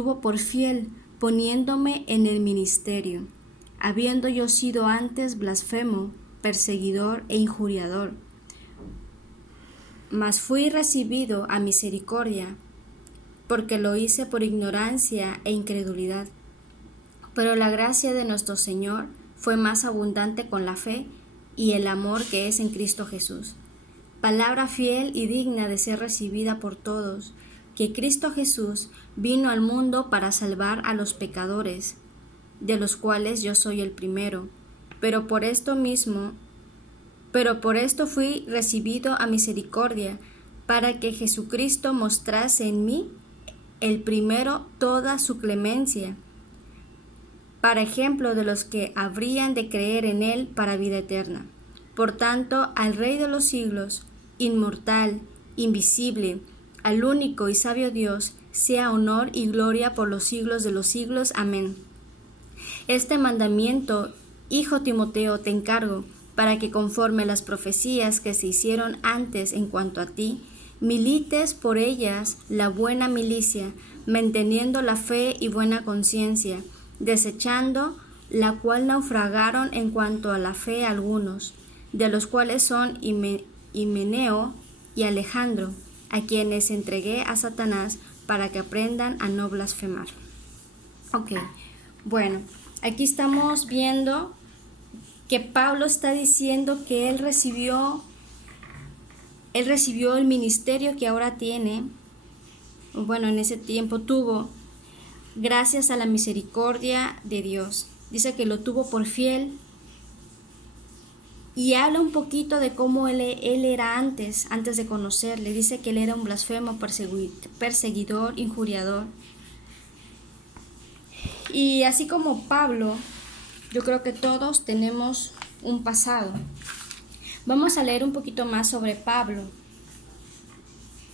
tuvo por fiel, poniéndome en el ministerio, habiendo yo sido antes blasfemo, perseguidor e injuriador. Mas fui recibido a misericordia, porque lo hice por ignorancia e incredulidad. Pero la gracia de nuestro Señor fue más abundante con la fe y el amor que es en Cristo Jesús. Palabra fiel y digna de ser recibida por todos, que Cristo Jesús vino al mundo para salvar a los pecadores, de los cuales yo soy el primero. Pero por esto fui recibido a misericordia, para que Jesucristo mostrase en mí, el primero, toda su clemencia, para ejemplo de los que habrían de creer en él para vida eterna. Por tanto, al Rey de los siglos, inmortal, invisible, al único y sabio Dios, sea honor y gloria por los siglos de los siglos. Amén. Este mandamiento, hijo Timoteo, te encargo, para que conforme las profecías que se hicieron antes en cuanto a ti, milites por ellas la buena milicia, manteniendo la fe y buena conciencia, desechando la cual naufragaron en cuanto a la fe algunos, de los cuales son Himeneo y Alejandro, a quienes entregué a Satanás para que aprendan a no blasfemar. Ok, bueno, aquí estamos viendo que Pablo está diciendo que él recibió el ministerio que ahora tiene, bueno, en ese tiempo tuvo, gracias a la misericordia de Dios. Dice que lo tuvo por fiel y habla un poquito de cómo él era antes de conocerle. Dice que él era un blasfemo, perseguidor, injuriador. Y así como Pablo, yo creo que todos tenemos un pasado. Vamos a leer un poquito más sobre Pablo,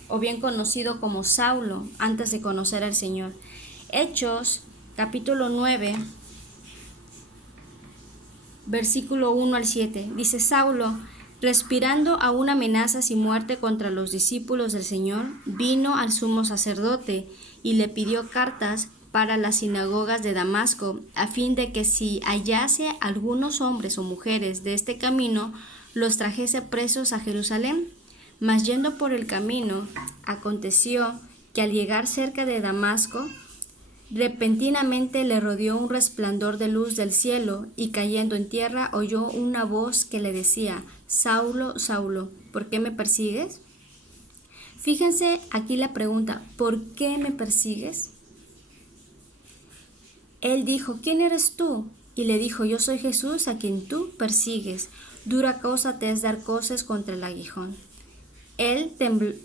o bien conocido como Saulo, antes de conocer al Señor. Hechos, capítulo 9, versículo 1 al 7. Dice: Saulo, respirando aún amenazas y muerte contra los discípulos del Señor, vino al sumo sacerdote y le pidió cartas para las sinagogas de Damasco, a fin de que si hallase algunos hombres o mujeres de este camino, los trajese presos a Jerusalén. Mas yendo por el camino, aconteció que al llegar cerca de Damasco, repentinamente le rodeó un resplandor de luz del cielo, y cayendo en tierra oyó una voz que le decía: Saulo, Saulo, ¿por qué me persigues? Fíjense aquí la pregunta: ¿por qué me persigues? Él dijo: ¿quién eres tú? Y le dijo: yo soy Jesús a quien tú persigues. Dura cosa te es dar coces contra el aguijón. Él,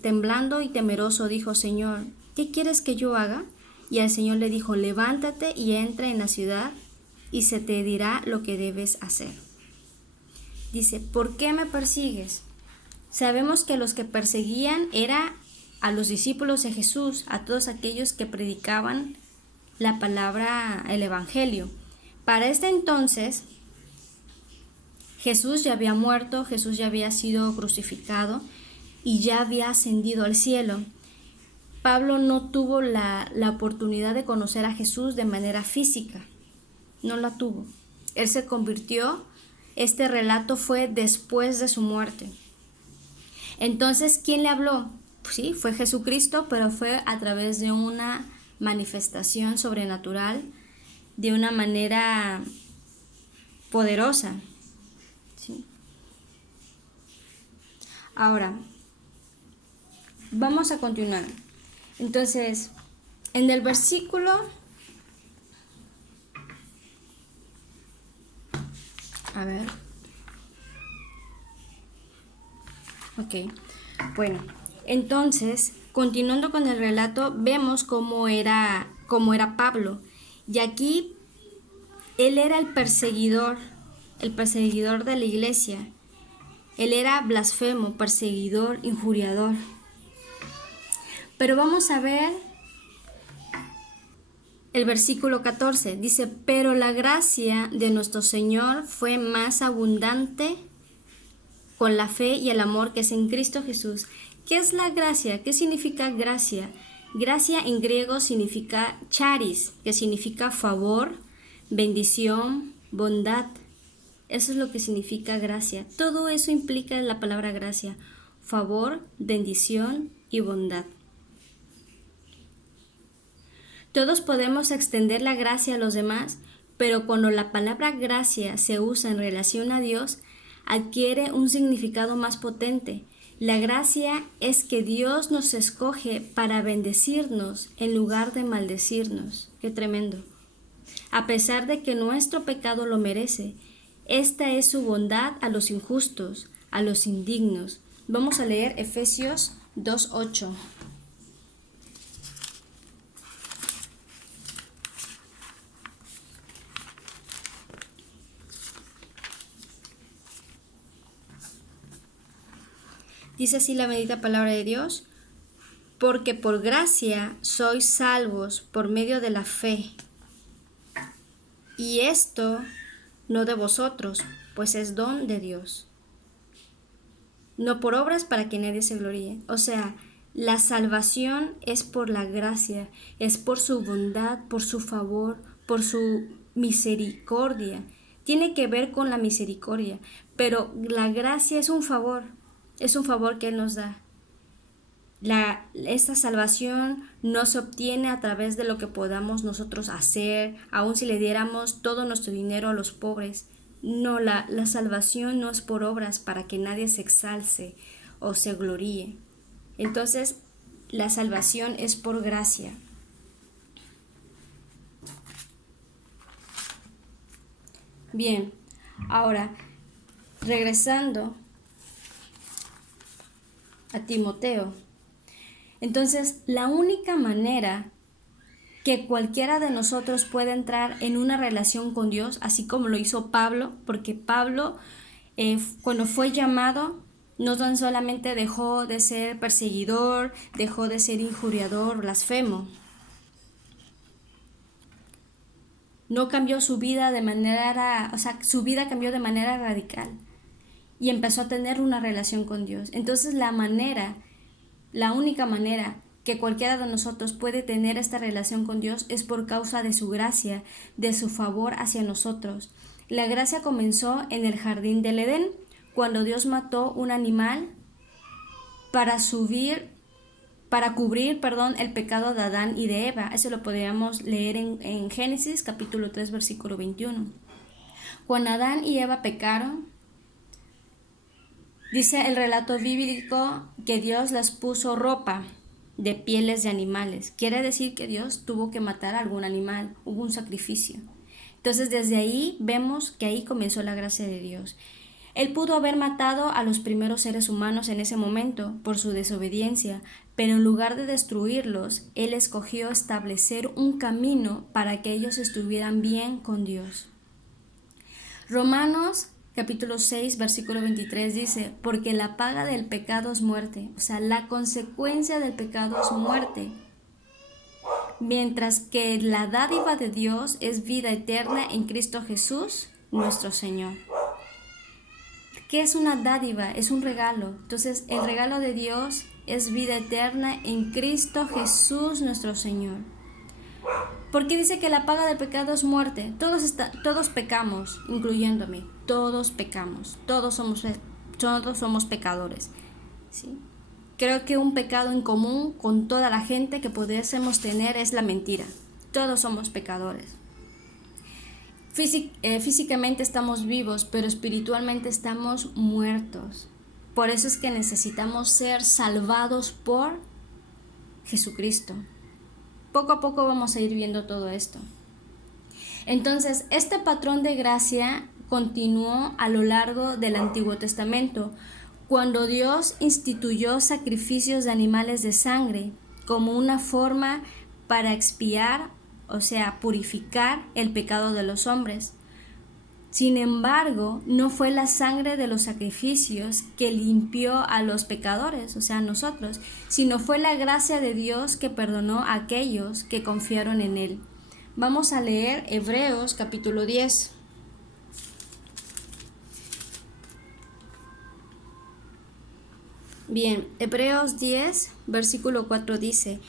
temblando y temeroso, dijo: Señor, ¿qué quieres que yo haga? Y el Señor le dijo: levántate y entra en la ciudad, y se te dirá lo que debes hacer. Dice: ¿por qué me persigues? Sabemos que los que perseguían era a los discípulos de Jesús, a todos aquellos que predicaban la palabra, el evangelio. Para este entonces, Jesús ya había muerto, Jesús ya había sido crucificado y ya había ascendido al cielo. Pablo no tuvo la oportunidad de conocer a Jesús de manera física, no la tuvo. Él se convirtió, este relato fue después de su muerte. Entonces, ¿quién le habló? Pues sí, fue Jesucristo, pero fue a través de una manifestación sobrenatural, de una manera poderosa. ¿Sí? Ahora, vamos a continuar. Entonces, en el versículo, a ver, ok, bueno, entonces, continuando con el relato, vemos cómo era Pablo, y aquí él era el perseguidor de la iglesia. Él era blasfemo, perseguidor, injuriador. Pero vamos a ver el versículo 14. Dice: pero la gracia de nuestro Señor fue más abundante con la fe y el amor que es en Cristo Jesús. ¿Qué es la gracia? ¿Qué significa gracia? Gracia en griego significa charis, que significa favor, bendición, bondad. Eso es lo que significa gracia. Todo eso implica la palabra gracia: favor, bendición y bondad. Todos podemos extender la gracia a los demás, pero cuando la palabra gracia se usa en relación a Dios, adquiere un significado más potente. La gracia es que Dios nos escoge para bendecirnos en lugar de maldecirnos. ¡Qué tremendo! A pesar de que nuestro pecado lo merece, esta es su bondad a los injustos, a los indignos. Vamos a leer Efesios 2:8. Dice así la bendita palabra de Dios: porque por gracia sois salvos por medio de la fe. Y esto no de vosotros, pues es don de Dios. No por obras para que nadie se gloríe. O sea, la salvación es por la gracia, es por su bondad, por su favor, por su misericordia. Tiene que ver con la misericordia, pero la gracia es un favor que Él nos da. Esta salvación no se obtiene a través de lo que podamos nosotros hacer, aun si le diéramos todo nuestro dinero a los pobres. No, la salvación no es por obras para que nadie se exalce o se gloríe. Entonces, la salvación es por gracia. Bien, ahora, regresando a Timoteo. Entonces, la única manera que cualquiera de nosotros puede entrar en una relación con Dios, así como lo hizo Pablo, porque Pablo, cuando fue llamado, no tan solamente dejó de ser perseguidor, dejó de ser injuriador, blasfemo. No cambió su vida su vida cambió de manera radical y empezó a tener una relación con Dios. Entonces, la única manera que cualquiera de nosotros puede tener esta relación con Dios es por causa de su gracia, de su favor hacia nosotros. La gracia comenzó en el jardín del Edén, cuando Dios mató un animal para cubrir el pecado de Adán y de Eva. Eso lo podríamos leer en Génesis capítulo 3 versículo 21. Cuando Adán y Eva pecaron, dice el relato bíblico que Dios les puso ropa de pieles de animales. Quiere decir que Dios tuvo que matar a algún animal, hubo un sacrificio. Entonces, desde ahí vemos que ahí comenzó la gracia de Dios. Él pudo haber matado a los primeros seres humanos en ese momento por su desobediencia, pero en lugar de destruirlos, Él escogió establecer un camino para que ellos estuvieran bien con Dios. Romanos capítulo 6, versículo 23 dice: porque la paga del pecado es muerte, o sea, la consecuencia del pecado es muerte, mientras que la dádiva de Dios es vida eterna en Cristo Jesús, nuestro Señor. ¿Qué es una dádiva? Es un regalo. Entonces, el regalo de Dios es vida eterna en Cristo Jesús, nuestro Señor. ¿Por qué dice que la paga del pecado es muerte? Todos pecamos, incluyéndome. Todos pecamos. Todos somos pecadores. ¿Sí? Creo que un pecado en común con toda la gente que pudiésemos tener es la mentira. Todos somos pecadores. Físicamente estamos vivos, pero espiritualmente estamos muertos. Por eso es que necesitamos ser salvados por Jesucristo. Poco a poco vamos a ir viendo todo esto. Entonces, este patrón de gracia continuó a lo largo del Antiguo Testamento, cuando Dios instituyó sacrificios de animales de sangre como una forma para expiar, o sea, purificar el pecado de los hombres. Sin embargo, no fue la sangre de los sacrificios que limpió a los pecadores, o sea, a nosotros, sino fue la gracia de Dios que perdonó a aquellos que confiaron en Él. Vamos a leer Hebreos capítulo 10. Bien, Hebreos 10, versículo 4 dice: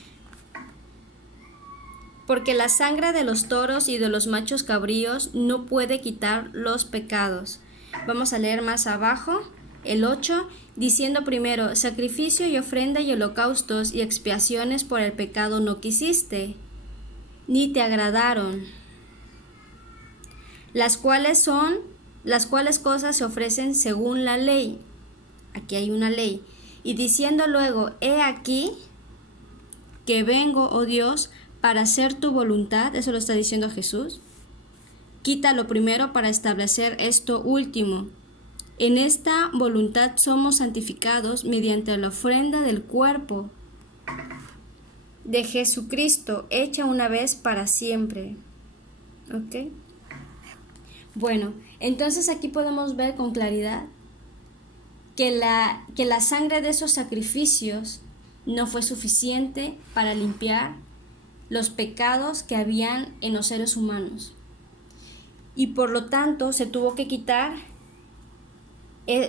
Porque la sangre de los toros y de los machos cabríos no puede quitar los pecados. Vamos a leer más abajo, el 8, diciendo primero, sacrificio y ofrenda y holocaustos y expiaciones por el pecado no quisiste, ni te agradaron, las cuales cosas se ofrecen según la ley. Aquí hay una ley. Y diciendo luego, he aquí que vengo, oh Dios, para hacer tu voluntad, eso lo está diciendo Jesús. Quita lo primero para establecer esto último. En esta voluntad somos santificados mediante la ofrenda del cuerpo de Jesucristo, hecha una vez para siempre. ¿Ok? Bueno, entonces aquí podemos ver con claridad que la sangre de esos sacrificios no fue suficiente para limpiar los pecados que habían en los seres humanos. Y por lo tanto se tuvo que quitar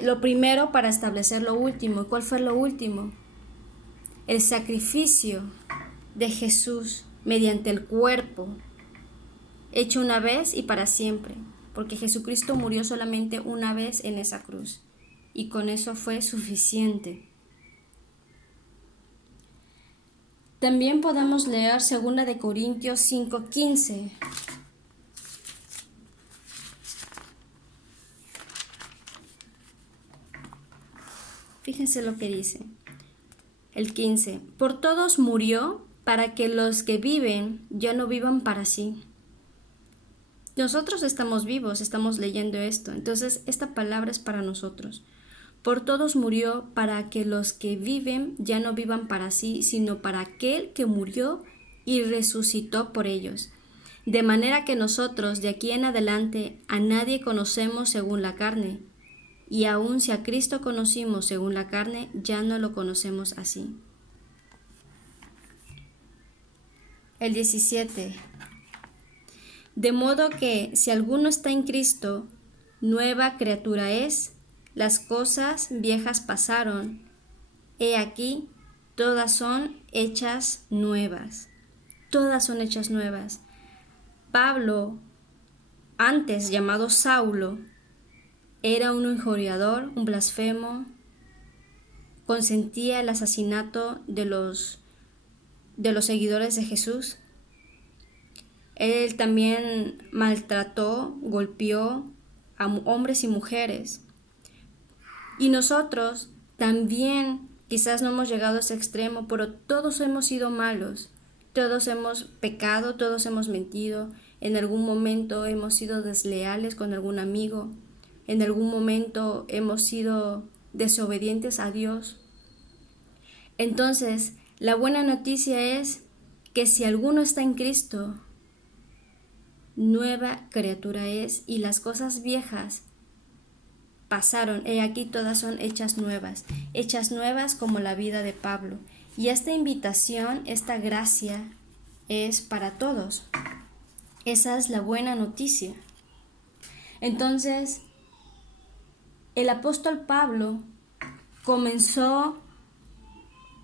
lo primero para establecer lo último. ¿Cuál fue lo último? El sacrificio de Jesús mediante el cuerpo, hecho una vez y para siempre, porque Jesucristo murió solamente una vez en esa cruz, y con eso fue suficiente. También podemos leer 2 de Corintios 5:15. Fíjense lo que dice. El 15. Por todos murió, para que los que viven ya no vivan para sí. Nosotros estamos vivos, estamos leyendo esto. Entonces, esta palabra es para nosotros. Por todos murió, para que los que viven ya no vivan para sí, sino para aquel que murió y resucitó por ellos. De manera que nosotros, de aquí en adelante, a nadie conocemos según la carne. Y aun si a Cristo conocimos según la carne, ya no lo conocemos así. El 17. De modo que si alguno está en Cristo, nueva criatura es, las cosas viejas pasaron, he aquí, todas son hechas nuevas. Todas son hechas nuevas. Pablo, antes llamado Saulo, era un injuriador, un blasfemo, consentía el asesinato de los seguidores de Jesús. Él también maltrató, golpeó a hombres y mujeres. Y nosotros también quizás no hemos llegado a ese extremo, pero todos hemos sido malos, todos hemos pecado, todos hemos mentido, en algún momento hemos sido desleales con algún amigo, en algún momento hemos sido desobedientes a Dios. Entonces, la buena noticia es que si alguno está en Cristo, nueva criatura es, y las cosas viejas pasaron, he aquí todas son hechas nuevas como la vida de Pablo. Y esta invitación, esta gracia es para todos. Esa es la buena noticia. Entonces, el apóstol Pablo comenzó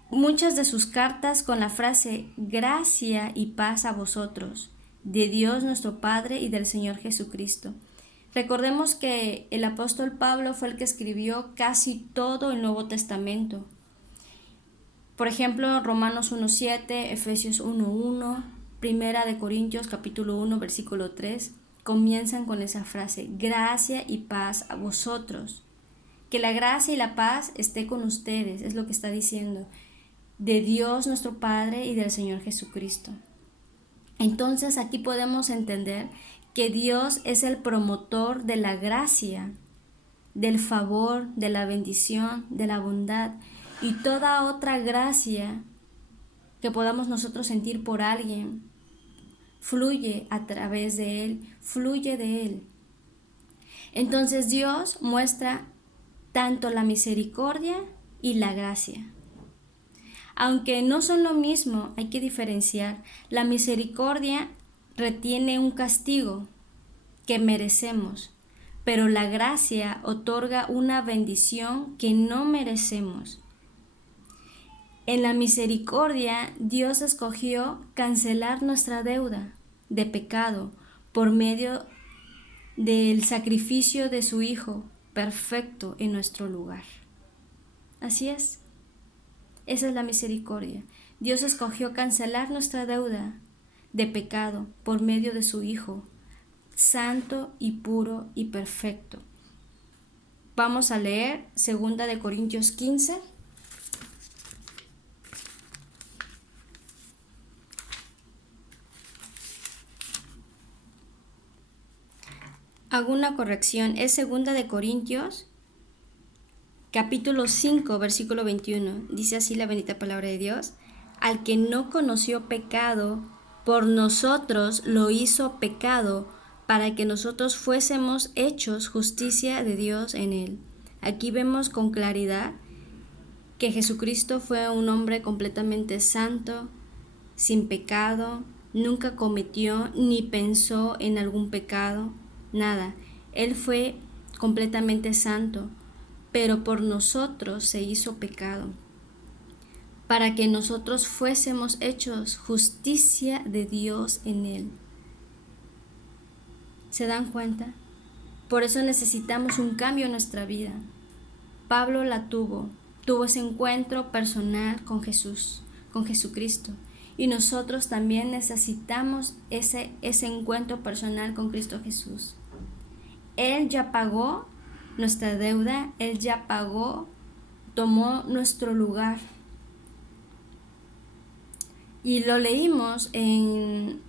muchas de sus cartas con la frase gracia y paz a vosotros, de Dios nuestro Padre y del Señor Jesucristo. Recordemos que el apóstol Pablo fue el que escribió casi todo el Nuevo Testamento. Por ejemplo, Romanos 1:7, Efesios 1:1, Primera de Corintios capítulo 1, versículo 3, comienzan con esa frase, gracia y paz a vosotros. Que la gracia y la paz esté con ustedes, es lo que está diciendo, de Dios nuestro Padre y del Señor Jesucristo. Entonces aquí podemos entender que Dios es el promotor de la gracia, del favor, de la bendición, de la bondad y toda otra gracia que podamos nosotros sentir por alguien, fluye a través de Él, fluye de Él. Entonces Dios muestra tanto la misericordia y la gracia. Aunque no son lo mismo, hay que diferenciar. La misericordia retiene un castigo que merecemos, pero la gracia otorga una bendición que no merecemos. En la misericordia, Dios escogió cancelar nuestra deuda de pecado por medio del sacrificio de su Hijo perfecto en nuestro lugar. Así es. Esa es la misericordia. Dios escogió cancelar nuestra deuda de pecado por medio de su Hijo, santo y puro y perfecto. Vamos a leer 2 de Corintios 15. Hago una corrección, es 2 de Corintios, capítulo 5, versículo 21. Dice así la bendita palabra de Dios: al que no conoció pecado, por nosotros lo hizo pecado, para que nosotros fuésemos hechos justicia de Dios en él. Aquí vemos con claridad que Jesucristo fue un hombre completamente santo, sin pecado, nunca cometió ni pensó en algún pecado, nada. Él fue completamente santo, pero por nosotros se hizo pecado, para que nosotros fuésemos hechos justicia de Dios en él. ¿Se dan cuenta? Por eso necesitamos un cambio en nuestra vida. Pablo la tuvo ese encuentro personal con Jesús, con Jesucristo. Y nosotros también necesitamos ese encuentro personal con Cristo Jesús. Él ya pagó nuestra deuda, Él ya pagó, tomó nuestro lugar. Y lo leímos ahí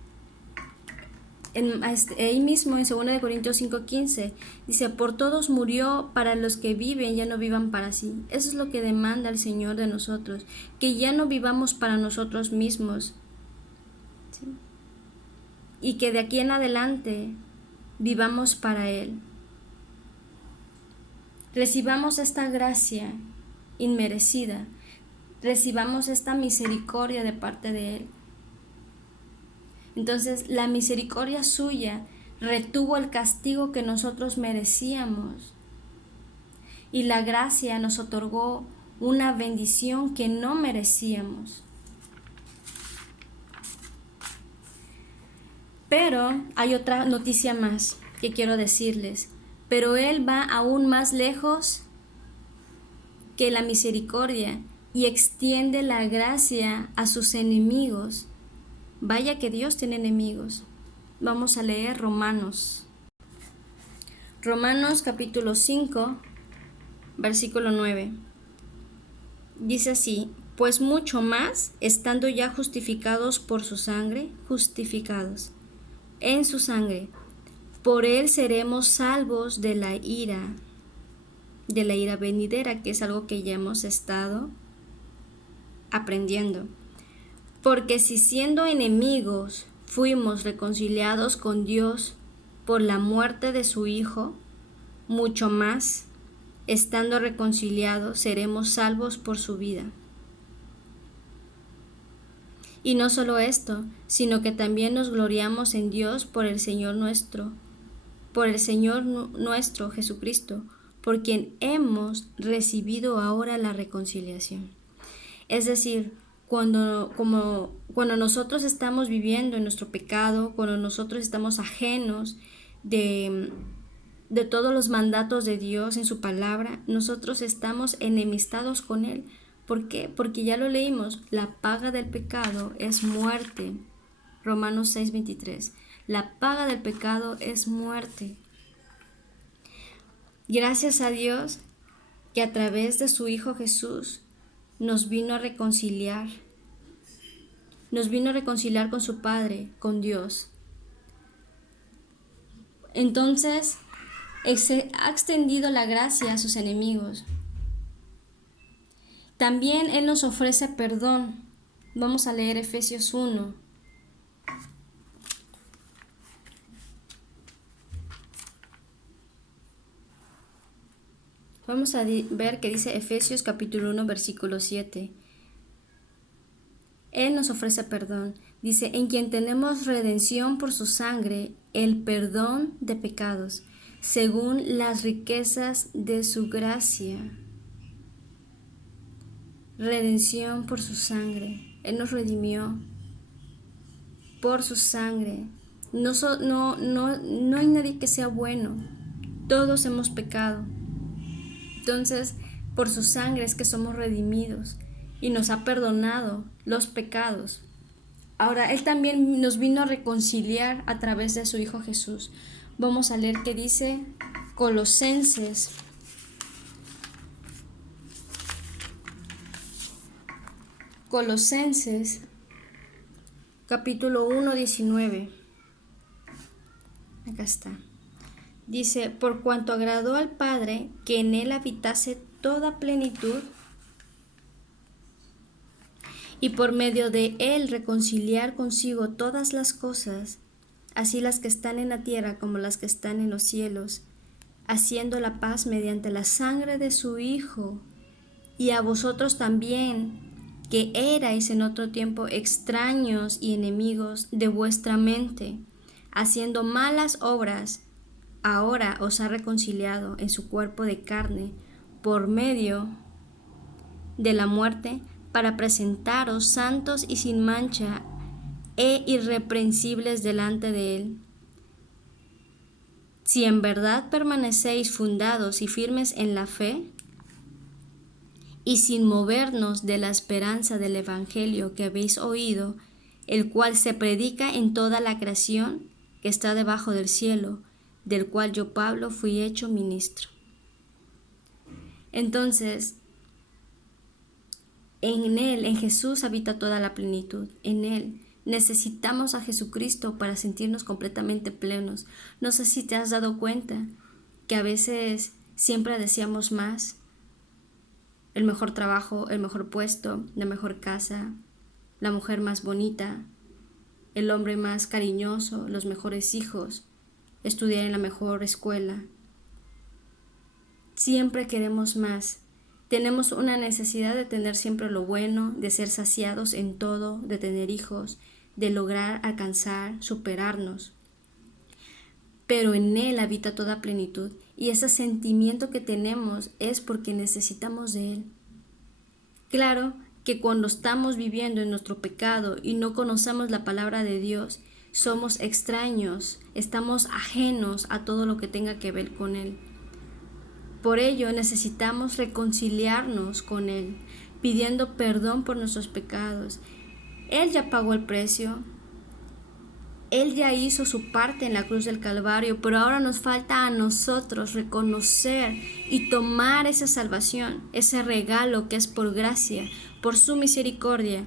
mismo en 2 de Corintios 5:15. Dice: por todos murió, para los que viven ya no vivan para sí. Eso es lo que demanda el Señor de nosotros, que ya no vivamos para nosotros mismos, ¿sí? Y que de aquí en adelante vivamos para Él. Recibamos esta gracia inmerecida, recibamos esta misericordia de parte de Él. Entonces, la misericordia suya retuvo el castigo que nosotros merecíamos, y la gracia nos otorgó una bendición que no merecíamos. Pero hay otra noticia más que quiero decirles. Pero Él va aún más lejos que la misericordia y extiende la gracia a sus enemigos. Vaya que Dios tiene enemigos. Vamos a leer Romanos capítulo 5, versículo 9. Dice así: pues mucho más, estando ya justificados por su sangre, justificados en su sangre, por Él seremos salvos de la ira venidera, que es algo que ya hemos estado aprendiendo. Porque si siendo enemigos fuimos reconciliados con Dios por la muerte de su Hijo, mucho más, estando reconciliados, seremos salvos por su vida. Y no solo esto, sino que también nos gloriamos en Dios por el Señor nuestro Jesucristo, por quien hemos recibido ahora la reconciliación. Es decir, cuando nosotros estamos viviendo en nuestro pecado, cuando nosotros estamos ajenos de todos los mandatos de Dios en su palabra, nosotros estamos enemistados con Él. ¿Por qué? Porque ya lo leímos, la paga del pecado es muerte. Romanos 6:23. La paga del pecado es muerte. Gracias a Dios que a través de su Hijo Jesús nos vino a reconciliar con su Padre, con Dios. Entonces, se ha extendido la gracia a sus enemigos. También Él nos ofrece perdón. Vamos a leer Efesios 1. Vamos a ver que dice Efesios capítulo 1, versículo 7. Él nos ofrece perdón. Dice: en quien tenemos redención por su sangre, el perdón de pecados, según las riquezas de su gracia. redención por su sangre. Él nos redimió por su sangre. No hay nadie que sea bueno. Todos hemos pecado. Entonces, por su sangre es que somos redimidos y nos ha perdonado los pecados. Ahora, Él también nos vino a reconciliar a través de su Hijo Jesús. Vamos a leer qué dice Colosenses. Colosenses, capítulo 1, 19. Acá está. Dice, por cuanto agradó al Padre que en Él habitase toda plenitud, y por medio de Él reconciliar consigo todas las cosas, así las que están en la tierra como las que están en los cielos, haciendo la paz mediante la sangre de su Hijo, y a vosotros también, que erais en otro tiempo extraños y enemigos de vuestra mente, haciendo malas obras, ahora os ha reconciliado en su cuerpo de carne por medio de la muerte, para presentaros santos y sin mancha e irreprensibles delante de Él. Si en verdad permanecéis fundados y firmes en la fe, y sin movernos de la esperanza del Evangelio que habéis oído, el cual se predica en toda la creación que está debajo del cielo, del cual yo, Pablo, fui hecho ministro. Entonces, en Él, en Jesús, habita toda la plenitud. En Él necesitamos a Jesucristo para sentirnos completamente plenos. No sé si te has dado cuenta que a veces siempre deseamos más. El mejor trabajo, el mejor puesto, la mejor casa, la mujer más bonita, el hombre más cariñoso, los mejores hijos, estudiar en la mejor escuela. Siempre queremos más. Tenemos una necesidad de tener siempre lo bueno, de ser saciados en todo, de tener hijos, de lograr alcanzar, superarnos. Pero en Él habita toda plenitud, y ese sentimiento que tenemos es porque necesitamos de Él. Claro que cuando estamos viviendo en nuestro pecado y no conocemos la palabra de Dios, somos extraños, estamos ajenos a todo lo que tenga que ver con Él. Por ello necesitamos reconciliarnos con Él, pidiendo perdón por nuestros pecados. Él ya pagó el precio. Él ya hizo su parte en la cruz del Calvario, pero ahora nos falta a nosotros reconocer y tomar esa salvación, ese regalo que es por gracia, por su misericordia.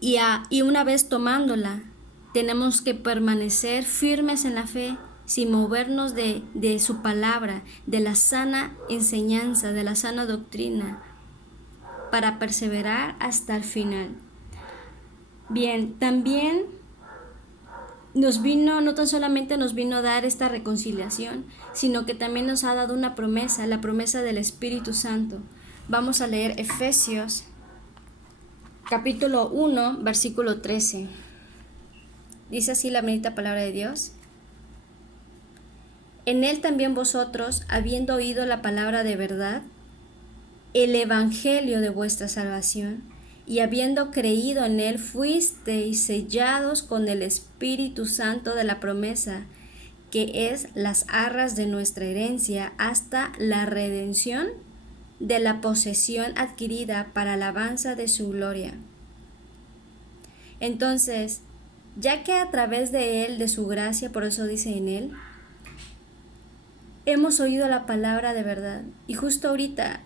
Y una vez tomándola, tenemos que permanecer firmes en la fe, sin movernos de su palabra, de la sana enseñanza, de la sana doctrina, para perseverar hasta el final. Bien, también no tan solamente nos vino a dar esta reconciliación, sino que también nos ha dado una promesa, la promesa del Espíritu Santo. Vamos a leer Efesios, capítulo 1, versículo 13. Dice así la bendita palabra de Dios. En Él también vosotros, habiendo oído la palabra de verdad, el evangelio de vuestra salvación, y habiendo creído en Él, fuisteis sellados con el Espíritu Santo de la promesa, que es las arras de nuestra herencia, hasta la redención de la posesión adquirida para alabanza de su gloria. Entonces, ya que a través de Él, de su gracia, por eso dice en Él, hemos oído la palabra de verdad, y justo ahorita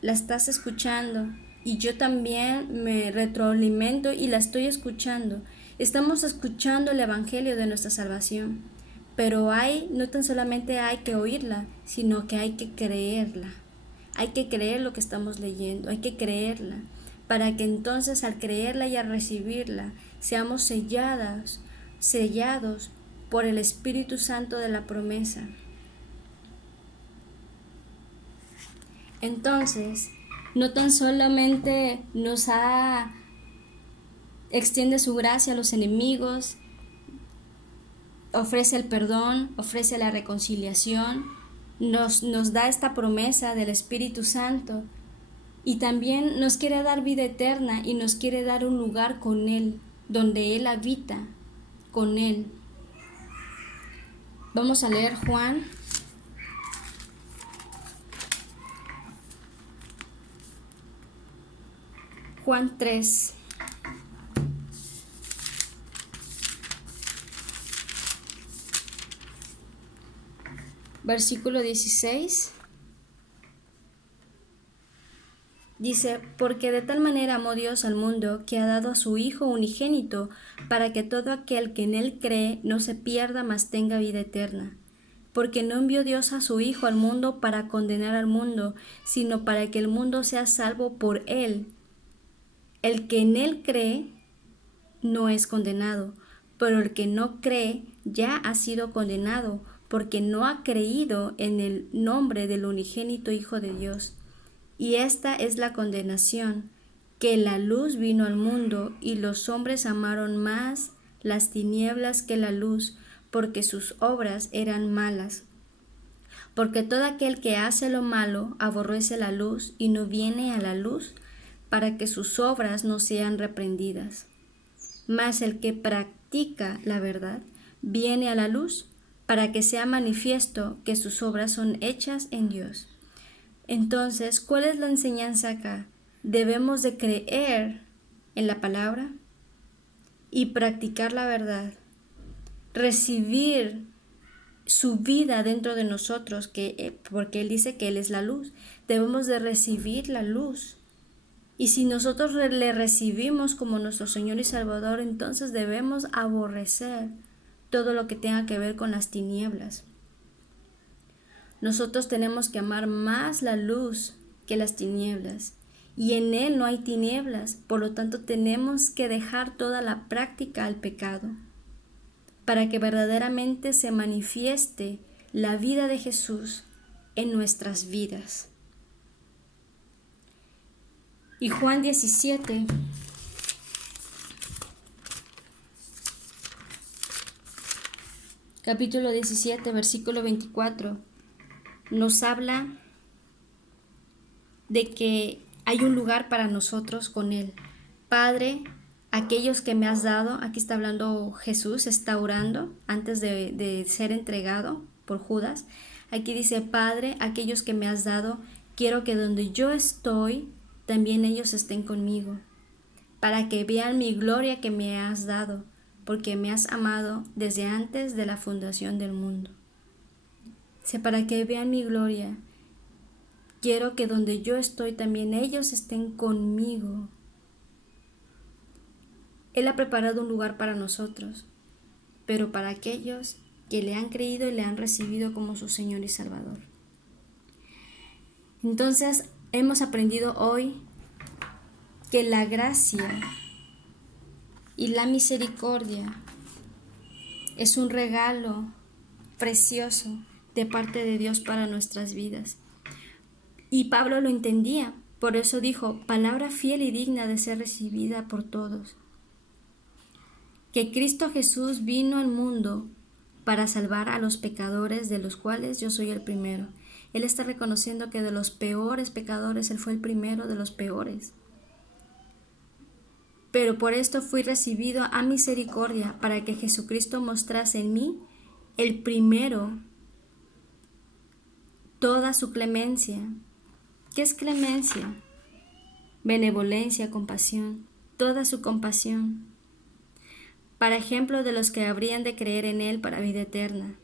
la estás escuchando, y yo también me retroalimento y la estoy escuchando. Estamos escuchando el evangelio de nuestra salvación, pero no tan solamente hay que oírla, sino que hay que creerla. Hay que creer lo que estamos leyendo, hay que creerla, para que entonces al creerla y al recibirla, seamos sellados por el Espíritu Santo de la promesa. Entonces, no tan solamente extiende su gracia a los enemigos, ofrece el perdón, ofrece la reconciliación, nos da esta promesa del Espíritu Santo, Y también nos quiere dar vida eterna y nos quiere dar un lugar con Él, donde Él habita con Él. Vamos a leer Juan. Juan 3. Versículo 16. Dice, porque de tal manera amó Dios al mundo, que ha dado a su Hijo unigénito, para que todo aquel que en Él cree no se pierda, mas tenga vida eterna. Porque no envió Dios a su Hijo al mundo para condenar al mundo, sino para que el mundo sea salvo por Él. El que en Él cree no es condenado, pero el que no cree ya ha sido condenado, porque no ha creído en el nombre del unigénito Hijo de Dios. Y esta es la condenación, que la luz vino al mundo, y los hombres amaron más las tinieblas que la luz, porque sus obras eran malas. Porque todo aquel que hace lo malo aborrece la luz y no viene a la luz, para que sus obras no sean reprendidas. Mas el que practica la verdad viene a la luz, para que sea manifiesto que sus obras son hechas en Dios. Entonces, ¿cuál es la enseñanza acá? Debemos de creer en la palabra y practicar la verdad, recibir su vida dentro de nosotros, porque Él dice que Él es la luz. Debemos de recibir la luz. Y si nosotros le recibimos como nuestro Señor y Salvador, entonces debemos aborrecer todo lo que tenga que ver con las tinieblas. Nosotros tenemos que amar más la luz que las tinieblas, y en Él no hay tinieblas, por lo tanto tenemos que dejar toda la práctica al pecado, para que verdaderamente se manifieste la vida de Jesús en nuestras vidas. Y Juan 17, capítulo 17, versículo 24, nos habla de que hay un lugar para nosotros con Él. Padre, aquellos que me has dado, aquí está hablando Jesús, está orando antes de ser entregado por Judas. Aquí dice, Padre, aquellos que me has dado, quiero que donde yo estoy, también ellos estén conmigo, para que vean mi gloria que me has dado, porque me has amado desde antes de la fundación del mundo. Para que vean mi gloria, quiero que donde yo estoy también ellos estén conmigo. Él ha preparado un lugar para nosotros, pero para aquellos que le han creído y le han recibido como su Señor y Salvador. Entonces, hemos aprendido hoy que la gracia y la misericordia es un regalo precioso de parte de Dios para nuestras vidas. Y Pablo lo entendía, por eso dijo, palabra fiel y digna de ser recibida por todos. Que Cristo Jesús vino al mundo para salvar a los pecadores, de los cuales yo soy el primero. Él está reconociendo que de los peores pecadores, Él fue el primero de los peores. Pero por esto fui recibido a misericordia, para que Jesucristo mostrase en mí, el primero, toda su clemencia. ¿Qué es clemencia? Benevolencia, compasión, toda su compasión, para ejemplo de los que habrían de creer en Él para vida eterna.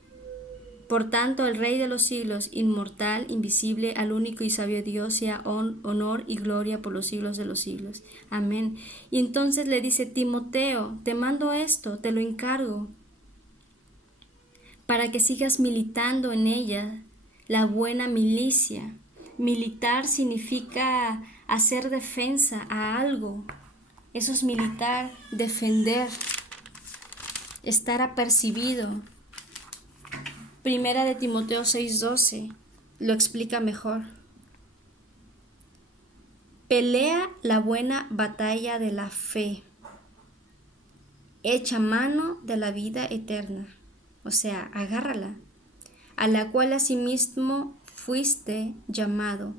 Por tanto, el Rey de los siglos, inmortal, invisible, al único y sabio Dios, sea honor y gloria por los siglos de los siglos. Amén. Y entonces le dice, Timoteo, te mando esto, te lo encargo, para que sigas militando en ella la buena milicia. Militar significa hacer defensa a algo. Eso es militar, defender, estar apercibido. Primera de Timoteo 6:12 lo explica mejor. Pelea la buena batalla de la fe. Echa mano de la vida eterna. O sea, agárrala, a la cual asimismo fuiste llamado,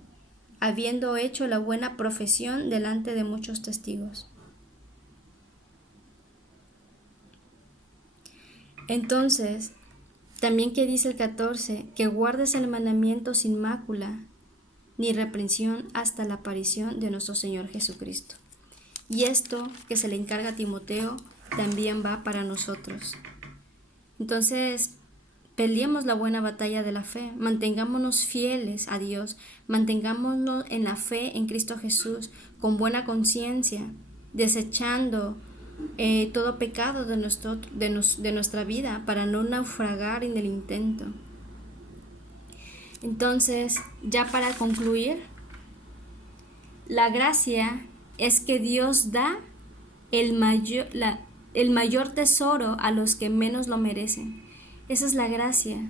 habiendo hecho la buena profesión delante de muchos testigos. Entonces, también que dice el 14, que guardes el mandamiento sin mácula ni reprensión hasta la aparición de nuestro Señor Jesucristo. Y esto que se le encarga a Timoteo también va para nosotros. Entonces, peleemos la buena batalla de la fe, mantengámonos fieles a Dios, mantengámonos en la fe en Cristo Jesús, con buena conciencia, desechando todo pecado de nuestra vida para no naufragar en el intento. Entonces, ya para concluir, la gracia es que Dios da el mayor tesoro a los que menos lo merecen. Esa es la gracia.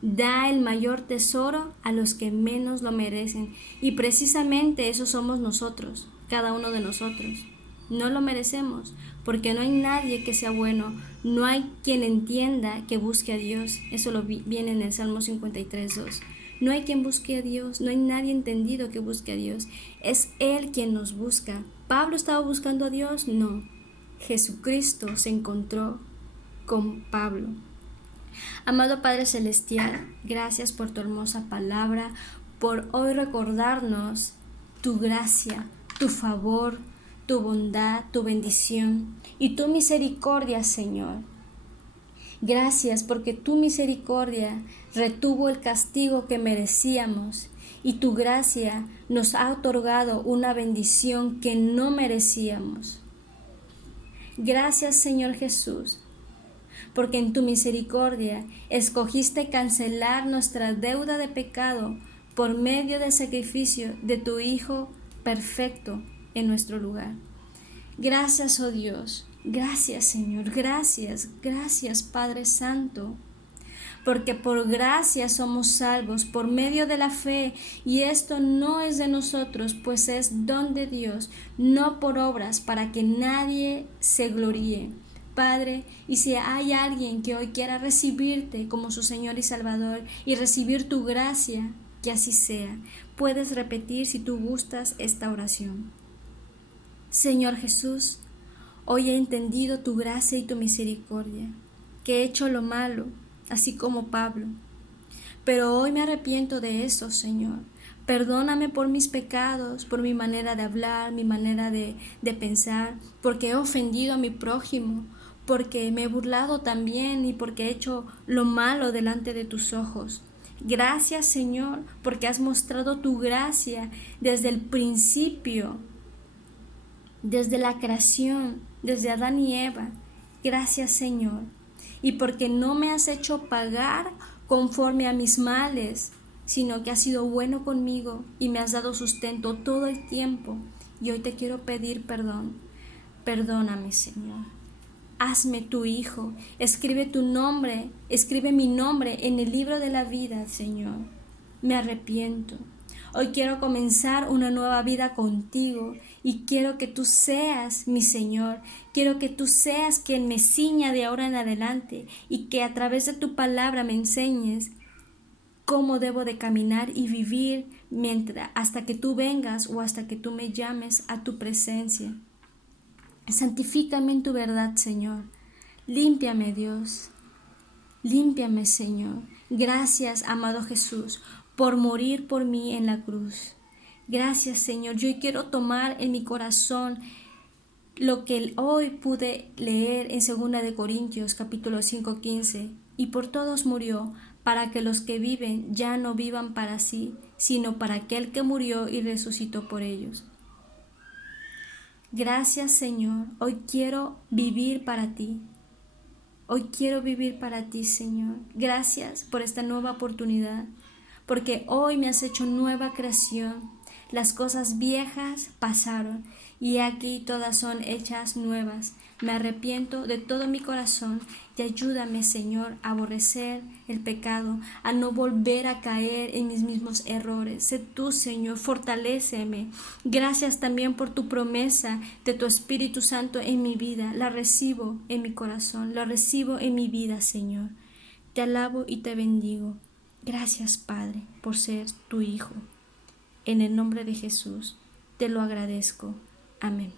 Da el mayor tesoro a los que menos lo merecen. Y precisamente eso somos nosotros, cada uno de nosotros. No lo merecemos, porque no hay nadie que sea bueno, no hay quien entienda que busque a Dios. Eso lo viene en el Salmo 53:2. No hay quien busque a Dios, no hay nadie entendido que busque a Dios. Es Él quien nos busca. ¿Pablo estaba buscando a Dios? No. Jesucristo se encontró con Pablo. Amado Padre Celestial, gracias por tu hermosa palabra, por hoy recordarnos tu gracia, tu favor, tu bondad, tu bendición y tu misericordia, Señor. Gracias porque tu misericordia retuvo el castigo que merecíamos y tu gracia nos ha otorgado una bendición que no merecíamos. Gracias, Señor Jesús, porque en tu misericordia escogiste cancelar nuestra deuda de pecado por medio del sacrificio de tu Hijo perfecto en nuestro lugar. Gracias, oh Dios. Gracias, Señor, gracias Padre Santo, porque por gracia somos salvos por medio de la fe, y esto no es de nosotros, pues es don de Dios, no por obras, para que nadie se gloríe. Padre, y si hay alguien que hoy quiera recibirte como su Señor y Salvador y recibir tu gracia, que así sea. Puedes repetir si tú gustas esta oración. Señor Jesús, hoy he entendido tu gracia y tu misericordia, que he hecho lo malo, así como Pablo. Pero hoy me arrepiento de eso, Señor. Perdóname por mis pecados, por mi manera de hablar, mi manera de pensar, porque he ofendido a mi prójimo, porque me he burlado también y porque he hecho lo malo delante de tus ojos. Gracias, Señor, porque has mostrado tu gracia desde el principio, desde la creación, desde Adán y Eva. Gracias, Señor, y porque no me has hecho pagar conforme a mis males, sino que has sido bueno conmigo y me has dado sustento todo el tiempo. Y hoy te quiero pedir perdón. Perdóname, Señor. Hazme tu hijo. Escribe tu nombre, escribe mi nombre en el libro de la vida, Señor. Me arrepiento. Hoy quiero comenzar una nueva vida contigo y quiero que tú seas mi Señor. Quiero que tú seas quien me ciña de ahora en adelante y que a través de tu palabra me enseñes cómo debo de caminar y vivir hasta que tú vengas o hasta que tú me llames a tu presencia. Santifícame en tu verdad, Señor. Límpiame, Dios. Límpiame, Señor. Gracias, amado Jesús, por morir por mí en la cruz. Gracias, Señor. Yo quiero tomar en mi corazón lo que hoy pude leer en 2 de Corintios, capítulo 5:15. Y por todos murió, para que los que viven ya no vivan para sí, sino para aquel que murió y resucitó por ellos. Gracias, Señor. Hoy quiero vivir para ti. Hoy quiero vivir para ti, Señor. Gracias por esta nueva oportunidad, porque hoy me has hecho nueva creación. Las cosas viejas pasaron y aquí todas son hechas nuevas. Me arrepiento de todo mi corazón y ayúdame, Señor, a aborrecer el pecado, a no volver a caer en mis mismos errores. Sé tú, Señor, fortaléceme. Gracias también por tu promesa de tu Espíritu Santo en mi vida. La recibo en mi corazón, la recibo en mi vida, Señor. Te alabo y te bendigo. Gracias, Padre, por ser tu Hijo. En el nombre de Jesús, te lo agradezco. Amén.